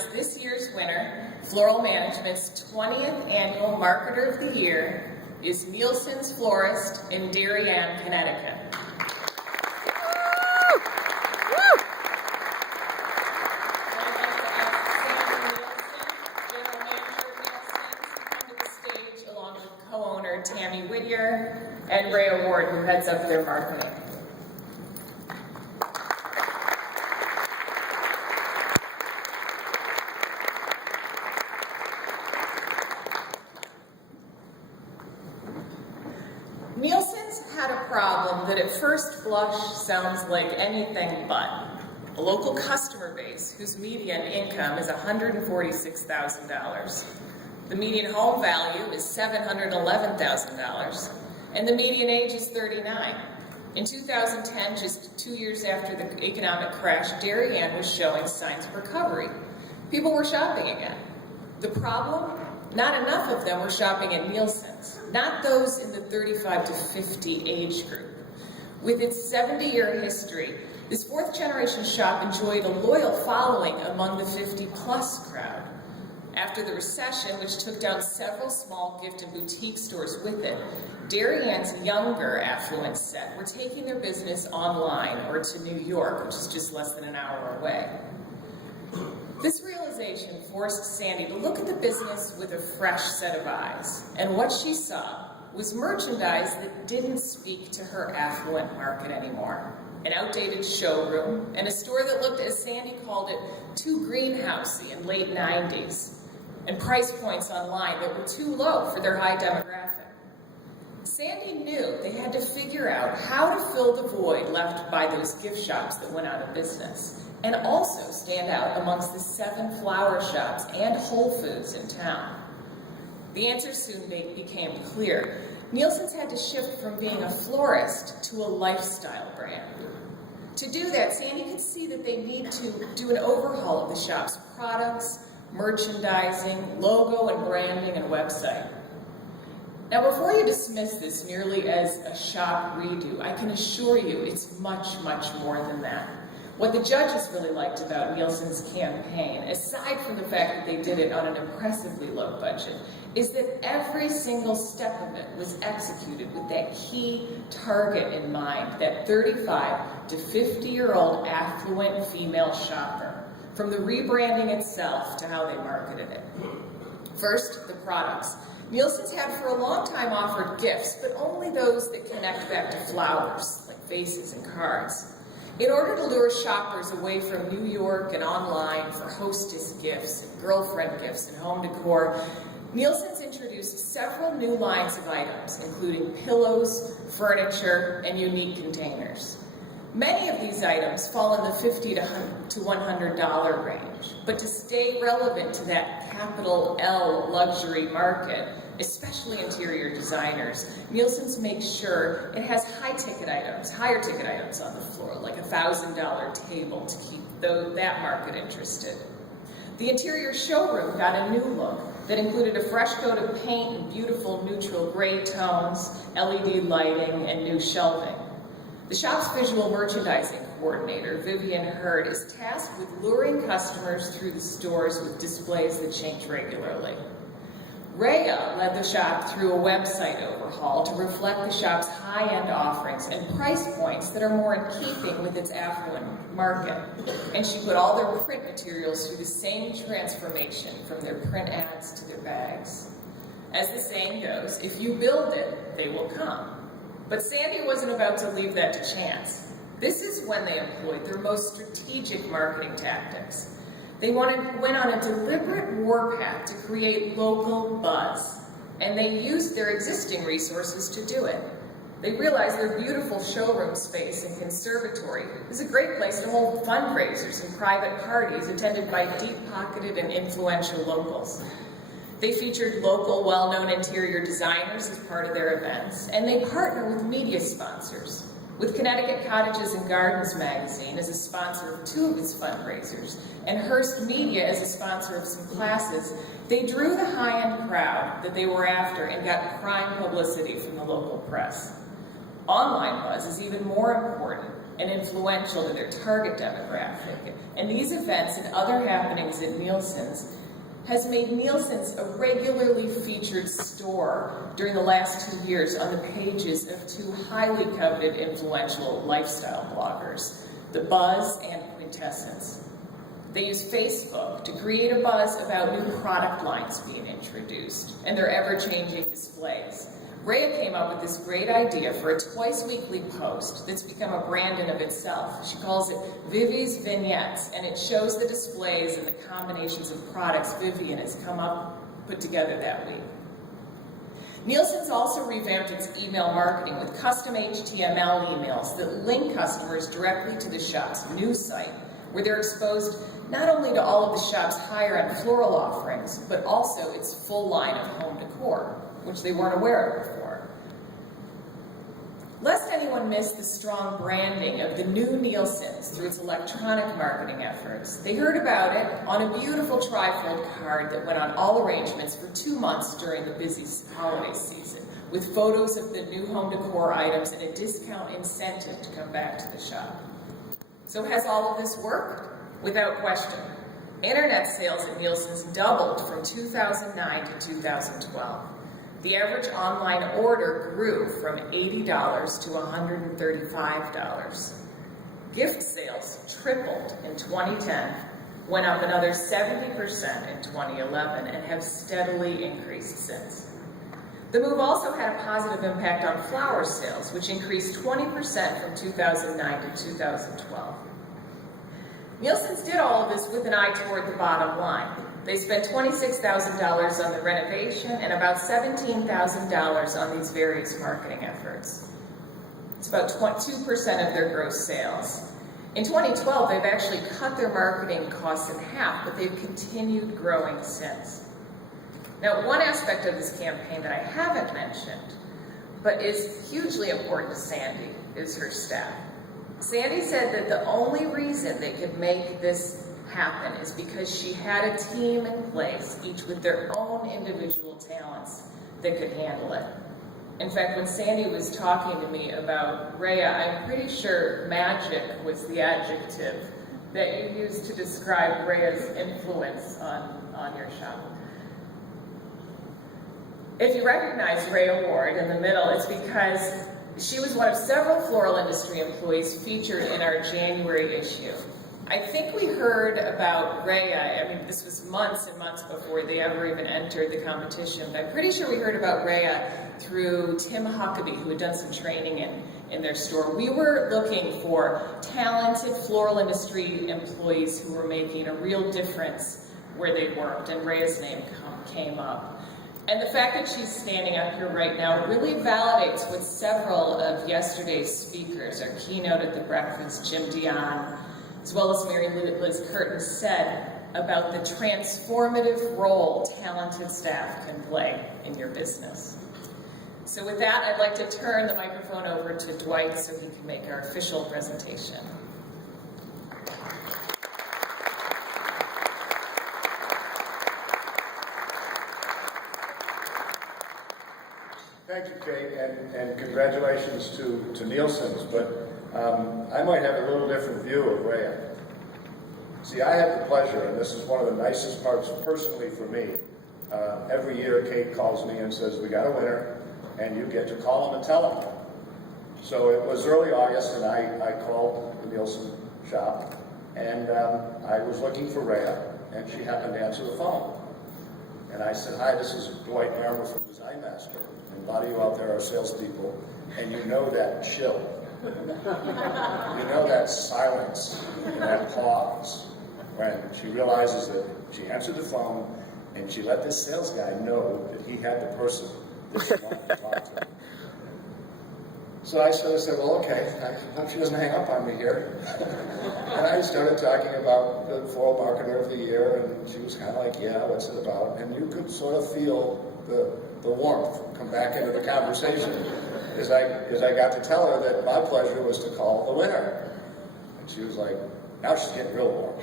announce this year's winner. Floral Management's 20th Annual Marketer of the Year is Nielsen's Florist in Darien, Connecticut. And Ray Award, who heads up their marketing. Nielsen's had a problem that at first blush sounds like anything but. A local customer base whose median income is $146,000. The median home value is $711,000. And the median age is 39. In 2010, just 2 years after the economic crash, Darien was showing signs of recovery. People were shopping again. The problem? Not enough of them were shopping at Nielsen's, not those in the 35 to 50 age group. With its 70-year history, this fourth-generation shop enjoyed a loyal following among the 50-plus crowd. After the recession, which took down several small gift and boutique stores with it, Darien's younger affluent set were taking their business online or to New York, which is just less than an hour away. This realization forced Sandy to look at the business with a fresh set of eyes, and what she saw was merchandise that didn't speak to her affluent market anymore. An outdated showroom, and a store that looked, as Sandy called it, too greenhousey in late 90s, and price points online that were too low for their high demographic. Sandy knew they had to figure out how to fill the void left by those gift shops that went out of business, and also stand out amongst the 7 flower shops and Whole Foods in town. The answer soon became clear. Nielsen's had to shift from being a florist to a lifestyle brand. To do that, Sandy could see that they need to do an overhaul of the shop's products, merchandising, logo and branding, and website. Now, before you dismiss this merely as a shop redo, I can assure you it's much, much more than that. What the judges really liked about Nielsen's campaign, aside from the fact that they did it on an impressively low budget, is that every single step of it was executed with that key target in mind, that 35 to 50-year-old affluent female shopper, from the rebranding itself to how they marketed it. First, the products. Nielsen's had for a long time offered gifts, but only those that connect back to flowers, like vases and cards. In order to lure shoppers away from New York and online for hostess gifts, and girlfriend gifts, and home decor, Nielsen's introduced several new lines of items, including pillows, furniture, and unique containers. Many of these items fall in the $50 to $100 range, but to stay relevant to that capital L luxury market, especially interior designers, Nielsen's makes sure it has higher ticket items on the floor, like a $1,000 table to keep that market interested. The interior showroom got a new look that included a fresh coat of paint and beautiful neutral gray tones, LED lighting, and new shelving. The shop's visual merchandising coordinator, Vivian Hurd, is tasked with luring customers through the stores with displays that change regularly. Rhea led the shop through a website overhaul to reflect the shop's high-end offerings and price points that are more in keeping with its affluent market. And she put all their print materials through the same transformation, from their print ads to their bags. As the saying goes, if you build it, they will come. But Sandy wasn't about to leave that to chance. This is when they employed their most strategic marketing tactics. They went on a deliberate warpath to create local buzz, and they used their existing resources to do it. They realized their beautiful showroom space and conservatory is a great place to hold fundraisers and private parties attended by deep-pocketed and influential locals. They featured local, well-known interior designers as part of their events, and they partner with media sponsors. With Connecticut Cottages and Gardens magazine as a sponsor of 2 of its fundraisers, and Hearst Media as a sponsor of some classes, they drew the high-end crowd that they were after and got prime publicity from the local press. Online buzz is even more important, and influential to their target demographic. And these events and other happenings at Nielsen's has made Nielsen's a regularly featured store during the last 2 years on the pages of two highly coveted influential lifestyle bloggers, The Buzz and Quintessence. They use Facebook to create a buzz about new product lines being introduced and their ever-changing displays. Rhea came up with this great idea for a twice-weekly post that's become a brand in of itself. She calls it Vivi's Vignettes, and it shows the displays and the combinations of products Vivian has put together that week. Nielsen's also revamped its email marketing with custom HTML emails that link customers directly to the shop's news site, where they're exposed not only to all of the shop's higher-end floral offerings, but also its full line of home decor, which they weren't aware of before. Lest anyone miss the strong branding of the new Nielsen's through its electronic marketing efforts, they heard about it on a beautiful trifold card that went on all arrangements for 2 months during the busy holiday season, with photos of the new home decor items and a discount incentive to come back to the shop. So has all of this worked? Without question. Internet sales at Nielsen's doubled from 2009 to 2012. The average online order grew from $80 to $135. Gift sales tripled in 2010, went up another 70% in 2011, and have steadily increased since. The move also had a positive impact on flower sales, which increased 20% from 2009 to 2012. Nielsen's did all of this with an eye toward the bottom line. They spent $26,000 on the renovation and about $17,000 on these various marketing efforts. It's about 2% of their gross sales. In 2012, they've actually cut their marketing costs in half, but they've continued growing since. Now, one aspect of this campaign that I haven't mentioned, but is hugely important to Sandy, is her staff. Sandy said that the only reason they could make this happen is because she had a team in place, each with their own individual talents, that could handle it. In fact, when Sandy was talking to me about Rhea, I'm pretty sure magic was the adjective that you used to describe Rhea's influence on your shop. If you recognize Rhea Ward in the middle, it's because she was one of several floral industry employees featured in our January issue. I think we heard about Rhea, I mean, this was months and months before they ever even entered the competition, but I'm pretty sure we heard about Rhea through Tim Huckabee, who had done some training in their store. We were looking for talented floral industry employees who were making a real difference where they worked, and Rhea's name came up. And the fact that she's standing up here right now really validates what several of yesterday's speakers, our keynote at the breakfast, Jim Dion, as well as Mary Liz Curtin, said about the transformative role talented staff can play in your business. So with that, I'd like to turn the microphone over to Dwight so he can make our official presentation. Thank you, Kate, and congratulations to Nielsen's, but I might have a little different view of Rhea. See, I have the pleasure, and this is one of the nicest parts personally for me. Every year, Kate calls me and says, we got a winner, and you get to call him and tell him. So it was early August, and I called the Nielsen shop, and I was looking for Rhea, and she happened to answer the phone. And I said, hi, this is Dwight Narmer from Design Master. And a lot of you out there are salespeople, and you know that chill. You know that silence and that pause when she realizes that she answered the phone and she let this sales guy know that he had the person that she wanted to talk to. So I sort of said, well, okay, I hope she doesn't hang up on me here. And I started talking about the Floral Marketer of the Year, and she was kind of like, yeah, what's it about? And you could sort of feel the warmth come back into the conversation as I got to tell her that my pleasure was to call the winner. And she was like, now she's getting real warm.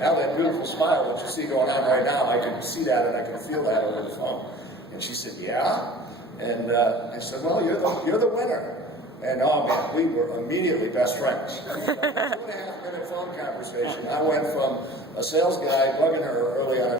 Now that beautiful smile that you see going on right now, I can see that and I can feel that over the phone. And she said, yeah? And I said, well, you're the winner. And oh man, we were immediately best friends. 2.5-minute phone conversation. I went from a sales guy bugging her early on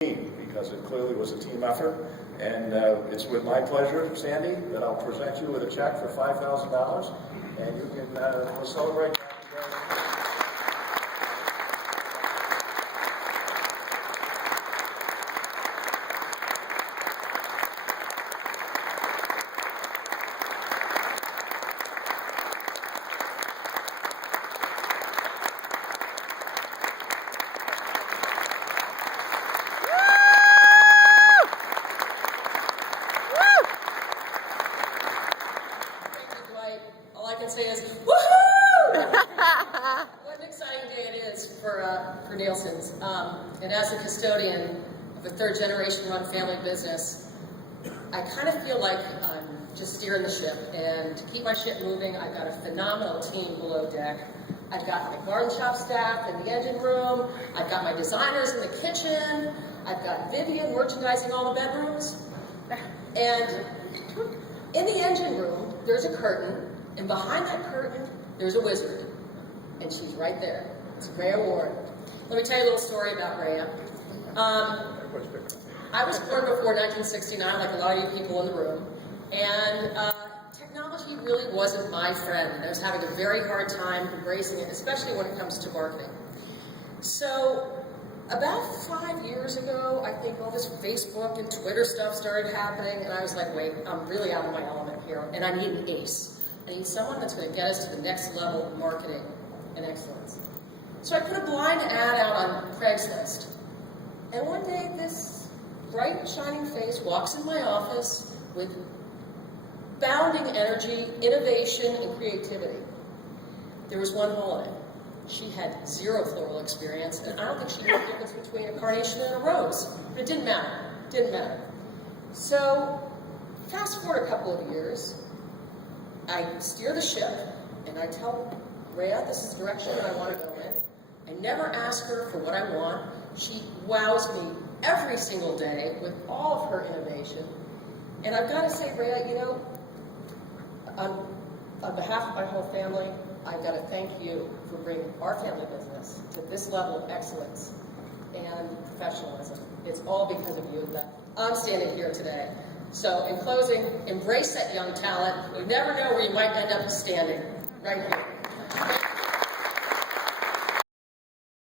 because it clearly was a team effort. And it's with my pleasure, Sandy, that I'll present you with a check for $5,000, and you can we'll celebrate that together. All I can say is, woohoo! What an exciting day it is for Nielsen's. And as a custodian of a third-generation run family business, I kind of feel like I'm just steering the ship. And to keep my ship moving, I've got a phenomenal team below deck. I've got my garden shop staff in the engine room. I've got my designers in the kitchen. I've got Vivian merchandising all the bedrooms. And in the engine room, there's a curtain. And behind that curtain, there's a wizard. And she's right there. It's Rhea Ward. Let me tell you a little story about Rhea. I was born before 1969, like a lot of you people in the room. And technology really wasn't my friend. And I was having a very hard time embracing it, especially when it comes to marketing. So about 5 years ago, I think all this Facebook and Twitter stuff started happening. And I was like, wait, I'm really out of my element here. And I need an ace. I need someone that's going to get us to the next level of marketing and excellence. So I put a blind ad out on Craigslist. And one day, this bright, shining face walks in my office with bounding energy, innovation, and creativity. There was one hole in it. She had 0 floral experience, and I don't think she knew the difference between a carnation and a rose. But it didn't matter. It didn't matter. So fast forward a couple of years, I steer the ship, and I tell Rhea, this is the direction that I want to go in. I never ask her for what I want. She wows me every single day with all of her innovation. And I've got to say, Rhea, you know, on behalf of my whole family, I've got to thank you for bringing our family business to this level of excellence and professionalism. It's all because of you that I'm standing here today. So in closing, embrace that young talent. You never know where you might end up standing. Right here.